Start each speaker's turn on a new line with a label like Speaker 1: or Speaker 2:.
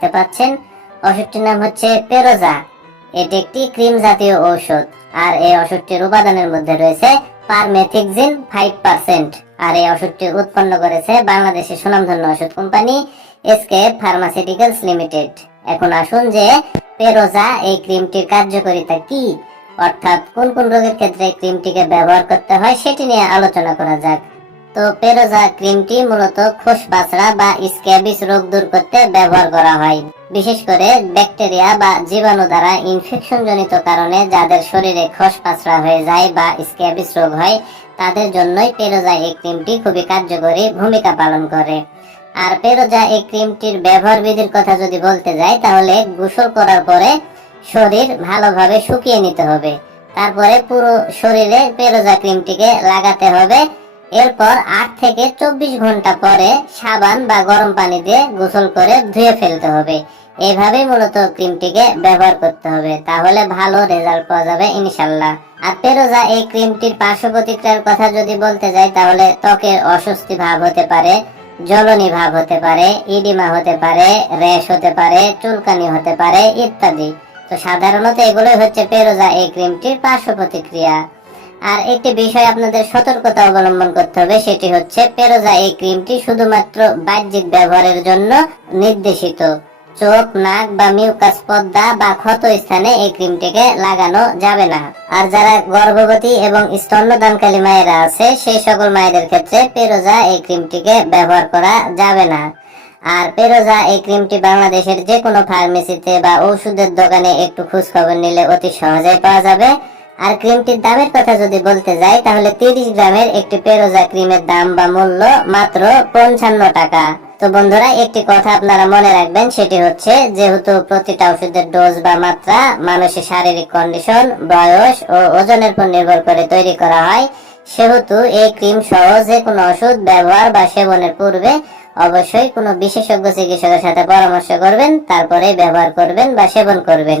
Speaker 1: দেখতে পাচ্ছেন। ওষুধটির নাম হচ্ছে পেরোজা। এটি একটি ক্রিম জাতীয় ঔষধ। আর এই ওষুধটির উপাদানের মধ্যে রয়েছে পারমেথিকজিন ফাইভ পার্সেন্ট। আর এই ওষুধটি উৎপন্ন করেছে বাংলাদেশের সুনামধন্য ওষুধ কোম্পানি এসকে ফার্মাসিউটিক্যালস লিমিটেড। এখন আসুন যে পেরোজা এই ক্রিমটির কার্যকারিতা কি? অর্থাৎ কোন কোন রোগের ক্ষেত্রে ক্রিমটিকে ব্যবহার করতে হয় সেটি নিয়ে আলোচনা করা যাক। তো পেরোজা ক্রিমটি মূলত বাছড়া বা স্ক্যাবিস রোগ দূর করতে ব্যবহার করা হয়। বিশেষ করে ব্যাকটেরিয়া বা জীবাণু দ্বারা ইনফেকশন জনিত কারণে যাদের শরীরে খোস পাছড়া হয়ে যায় বা স্ক্যাবিস রোগ হয়, তাদের জন্যই পেরোজা এই ক্রিমটি খুবই কার্যকরী ভূমিকা পালন করে। আর পেরোজা এই ক্রিমটির ব্যবহার বিধির কথা যদি বলতে যাই, তাহলে গোসল করার পরে শরীর ভালোভাবে শুকিয়ে নিতে হবে। তারপরে পুরো শরীরে পেরোজা ক্রিমটিকে লাগাতে হবে এরপর আট থেকে চব্বিশ ঘণ্টা পরে সাবান বা গরম পানি দিয়ে গোসল করে ধুয়ে ফেলতে হবে। এইভাবেই মূলত ক্রিমটিকে ব্যবহার করতে হবে। তাহলে ভালো রেজাল্ট পাওয়া যাবে ইনশাল্লাহ। আর পেরোজা এই ক্রিমটির পার্শ্ব প্রতিক্রিয়ার কথা যদি বলতে যাই, তাহলে ত্বকের অস্বস্তি ভাব হতে পারে, জ্বলনি ভাব হতে পারে, ইডিমা হতে পারে, র্যাশ হতে পারে, চুলকানি হতে পারে ইত্যাদি। তো সাধারণত এগুলোই হচ্ছে পেরোজা এই ক্রিমটির পার্শ্ব প্রতিক্রিয়া আর একটি বিষয় আপনাদের সতর্কতা অবলম্বন করতে হবে, সেটি হচ্ছে পেরোজা এই ক্রিমটি শুধুমাত্র বাহ্যিক ব্যবহারের জন্য নির্দেশিত। চোখ, নাক বা মিউকাস পদ্মা বা ক্ষত স্থানে এই ক্রিমটিকে লাগানো যাবে না। আর যারা গর্ভবতী এবং স্তন্যদানকালী মায়েরা আছে, সেই সকল মায়েদের ক্ষেত্রে পেরোজা এই ক্রিমটিকে ব্যবহার করা যাবে না। আর পেরোজা এই ক্রিমটি বাংলাদেশের যে কোনো ফার্মেসিতে বা ওষুধের দোকানে একটু খোঁজ খবর নিলে অতি সহজেই পাওয়া যাবে। আর ক্রিমটির দামের কথা যদি বলতে যাই, তাহলে তিরিশ গ্রামের একটি পেরোজা ক্রিমের দাম বা মূল্য মাত্র পঞ্চান্ন টাকা। তো বন্ধুরা, একটি কথা আপনারা মনে রাখবেন, সেটি হচ্ছে যেহেতু প্রতিটা ওষুধের ডোজ বা মাত্রা মানুষের শারীরিক কন্ডিশন বয়স ও ওজনের উপর নির্ভর করে তৈরি করা হয়, সেহেতু এই ক্রিম সহ যে কোনো ওষুধ ব্যবহার বা সেবনের পূর্বে অবশ্যই কোনো বিশেষজ্ঞ চিকিৎসকের সাথে পরামর্শ করবেন তারপরে ব্যবহার করবেন বা সেবন করবেন।